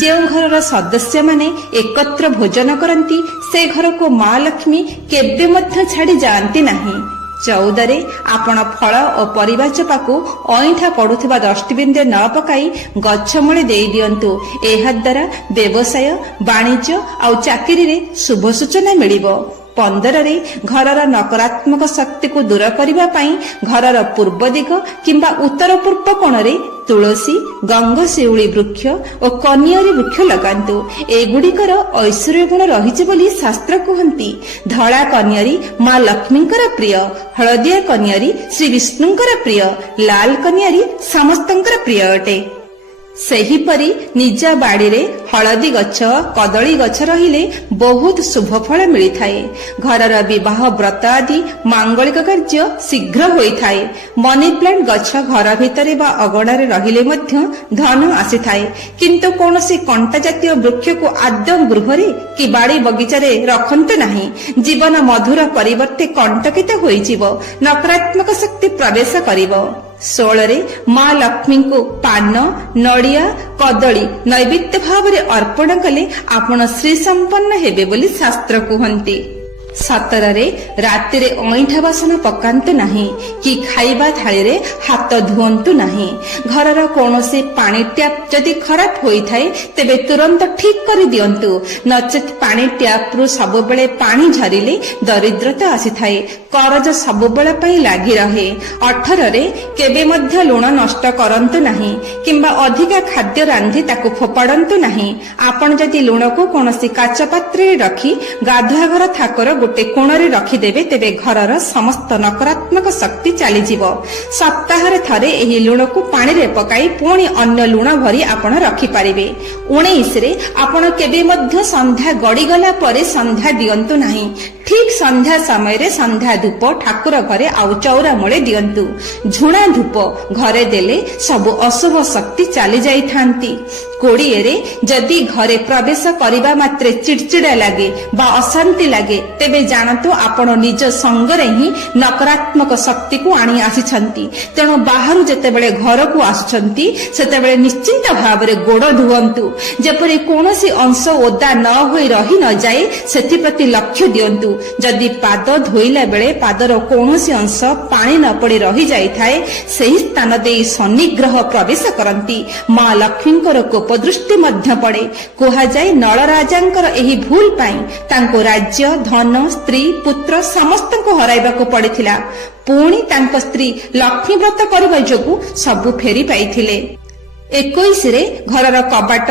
ଯେଉଁ ଘରର ସଦସ୍ୟ ମାନେ ଏକତ୍ର ଭୋଜନ କରନ୍ତି ସେ ଘରକୁ ମା ଲକ୍ଷ୍ମୀ କେବେ ମଧ୍ୟ ଛାଡ଼ି ଯାଆନ୍ତି ନାହିଁ। 14 ଆପଣ ଫଳ ଓ ପରିବା ଚୋପାକୁ ଅଇଁଠା ପଡୁଥିବା ଡଷ୍ଟବିନରେ ନ ପକାଇ ଗଛ ମୂଳେ ଦେଇ ଦିଅନ୍ତୁ। ଏହାଦ୍ୱାରା ବ୍ୟବସାୟ ବାଣିଜ୍ୟ ଆଉ ଚାକିରିରେ ଶୁଭ ସୂଚନା ମିଳିବ। 15 ଘରର ନକାରାତ୍ମକ ଶକ୍ତିକୁ ଦୂର କରିବା ପାଇଁ ଘରର ପୂର୍ବ ଦିଗ କିମ୍ବା ଉତ୍ତର ପୂର୍ବ କୋଣରେ ତୁଳସୀ ଗଙ୍ଗଶିଉଳି ବୃକ୍ଷ ଓ କନିଅରି ବୃକ୍ଷ ଲଗାନ୍ତୁ। ଏଗୁଡ଼ିକର ଐଶ୍ୱର୍ଯ୍ୟ ଗୁଣ ରହିଛି ବୋଲି ଶାସ୍ତ୍ର କୁହନ୍ତି। ଧଳା କନିଅରି ମା ଲକ୍ଷ୍ମୀଙ୍କର ପ୍ରିୟ, ହଳଦିଆ କନିଅରି ଶ୍ରୀ ବିଷ୍ଣୁଙ୍କର ପ୍ରିୟ, ଲାଲ କନିଅରି ସମସ୍ତଙ୍କର ପ୍ରିୟ ଅଟେ। ସେହିପରି ନିଜ ବାଡ଼ିରେ ହଳଦୀ ଗଛ କଦଳୀ ଗଛ ରହିଲେ ବହୁତ ଶୁଭ ଫଳ ମିଳିଥାଏ। ଘରର ବିବାହ ବ୍ରତ ଆଦି ମାଙ୍ଗଳିକ କାର୍ଯ୍ୟ ଶୀଘ୍ର ହୋଇଥାଏ। ମନି ପ୍ଲାଣ୍ଟ ଗଛ ଘର ଭିତରେ ବା ଅଗଣାରେ ରହିଲେ ମଧ୍ୟ ଧନ ଆସିଥାଏ। କିନ୍ତୁ କୌଣସି କଣ୍ଟା ଜାତୀୟ ବୃକ୍ଷକୁ ଆଦୌ ଗୃହରେ କି ବାଡ଼ି ବଗିଚାରେ ରଖନ୍ତୁ ନାହିଁ। ଜୀବନ ମଧୁର ପରିବର୍ତ୍ତେ କଣ୍ଟକିତ ହୋଇଯିବ, ନକାରାତ୍ମକ ଶକ୍ତି ପ୍ରବେଶ କରିବ। 16 ମା ଲକ୍ଷ୍ମୀଙ୍କୁ ପାନ ନଡ଼ିଆ କଦଳୀ ନୈବେଦ୍ୟ ଭାବରେ ଅର୍ପଣ କଲେ ଆପଣ ଶ୍ରୀ ସମ୍ପନ୍ନ ହେବେ ବୋଲି ଶାସ୍ତ୍ର କୁହନ୍ତି। 17 ରାତିରେ ଅଇଁଠା ବାସନ ପକାନ୍ତୁ ନାହିଁ କି ଖାଇବା ଥାଳିରେ ହାତ ଧୁଅନ୍ତୁ ନାହିଁ। ଘରର କୌଣସି ପାଣି ଟ୍ୟାପ୍ ଯଦି ଖରାପ ହୋଇଥାଏ ତେବେ ତୁରନ୍ତ ଠିକ କରିଦିଅନ୍ତୁ। ନଚେତ୍ ପାଣି ଟ୍ୟାପ୍ରୁ ସବୁବେଳେ ପାଣି ଝରିଲେ ଦରିଦ୍ରତା ଆସିଥାଏ, କରଜ ସବୁବେଳେ ପାଇଁ ଲାଗି ରହେ। 18 କେବେ ମଧ୍ୟ ଲୁଣ ନଷ୍ଟ କରନ୍ତୁ ନାହିଁ କିମ୍ବା ଅଧିକା ଖାଦ୍ୟ ରାନ୍ଧି ତାକୁ ଫୋପାଡ଼ନ୍ତୁ ନାହିଁ। ଆପଣ ଯଦି ଲୁଣକୁ କୌଣସି କାଚ ପାତ୍ରରେ ରଖି ଗାଧୁଆ ଘର ଥାକର ଗୋଟେ କୋଣରେ ରଖିଦେବେ ତେବେ ଘରର ସମସ୍ତ ନକାରାତ୍ମକ ଶକ୍ତି ଚାଲିଯିବ। ସପ୍ତାହରେ ଥରେ ଏହି ଲୁଣକୁ ପାଣିରେ ପକାଇ ପୁଣି ଅନ୍ୟ ଲୁଣ ଭରି ଆପଣ ରଖିପାରିବେ। 19 ଆପଣ କେବେ ମଧ୍ୟ ସନ୍ଧ୍ୟା ଗଡ଼ିଗଲା ପରେ ସନ୍ଧ୍ୟା ଦିଅନ୍ତୁ ନାହିଁ। ଠିକ ସନ୍ଧ୍ୟା ସମୟରେ ସନ୍ଧ୍ୟା ଧୂପ ଠାକୁର ଘରେ ଆଉ ଚଉରା ମୂଳେ ଦିଅନ୍ତୁ। ଝୁଣା ଧୂପ ଘରେ ଦେଲେ ସବୁ ଅଶୁଭ ଶକ୍ତି ଚାଲି ଯାଇଥାନ୍ତି। 20 ଯଦି ଘରେ ପ୍ରବେଶ କରିବା ମାତ୍ରେ ଚିଡ଼ଚିଡ଼ା ଲାଗେ ବା ଅଶାନ୍ତି ଲାଗେ ତେବେ ଜାଣନ୍ତୁ ଆପଣ ନିଜ ସଙ୍ଗରେ ହିଁ ନକାରାତ୍ମକ ଶକ୍ତିକୁ ଆଣି ଆସିଛନ୍ତି। ତେଣୁ ବାହାରୁ ଯେତେବେଳେ ଘରକୁ ଆସୁଛନ୍ତି ସେତେବେଳେ ନିଶ୍ଚିନ୍ତ ଭାବରେ ଗୋଡ଼ ଧୁଅନ୍ତୁ, ଯେପରି କୌଣସି ଅଂଶ ଓଦା ନ ହୋଇ ରହି ନଯାଏ ସେଥିପ୍ରତି ଲକ୍ଷ୍ୟ ଦିଅନ୍ତୁ। ଯଦି ପାଦ ଧୋଇଲା ବେଳେ ପାଦର କୌଣସି ଅଂଶ ପାଣି ନ ପଡ଼ି ରହିଯାଇଥାଏ ସେହି ସ୍ଥାନ ଦେଇ ଶନି ଗ୍ରହ ପ୍ରବେଶ କରନ୍ତି। ମା ଲକ୍ଷ୍ମୀଙ୍କର କୋପ ଦୃଷ୍ଟି ମଧ୍ୟ ପଡ଼େ। କୁହାଯାଏ ନଳରାଜାଙ୍କର ଏହି ଭୁଲ ପାଇଁ ତାଙ୍କୁ ରାଜ୍ୟ ଧନ ସ୍ତ୍ରୀ ପୁତ୍ର ସମସ୍ତଙ୍କୁ ହରାଇବାକୁ ପଡ଼ିଥିଲା। ପୁଣି ତାଙ୍କ ସ୍ତ୍ରୀ ଲକ୍ଷ୍ମୀ ବ୍ରତ କରିବା ଯୋଗୁଁ ସବୁ ଫେରି ପାଇଥିଲେ। 21 ଘରର କବାଟ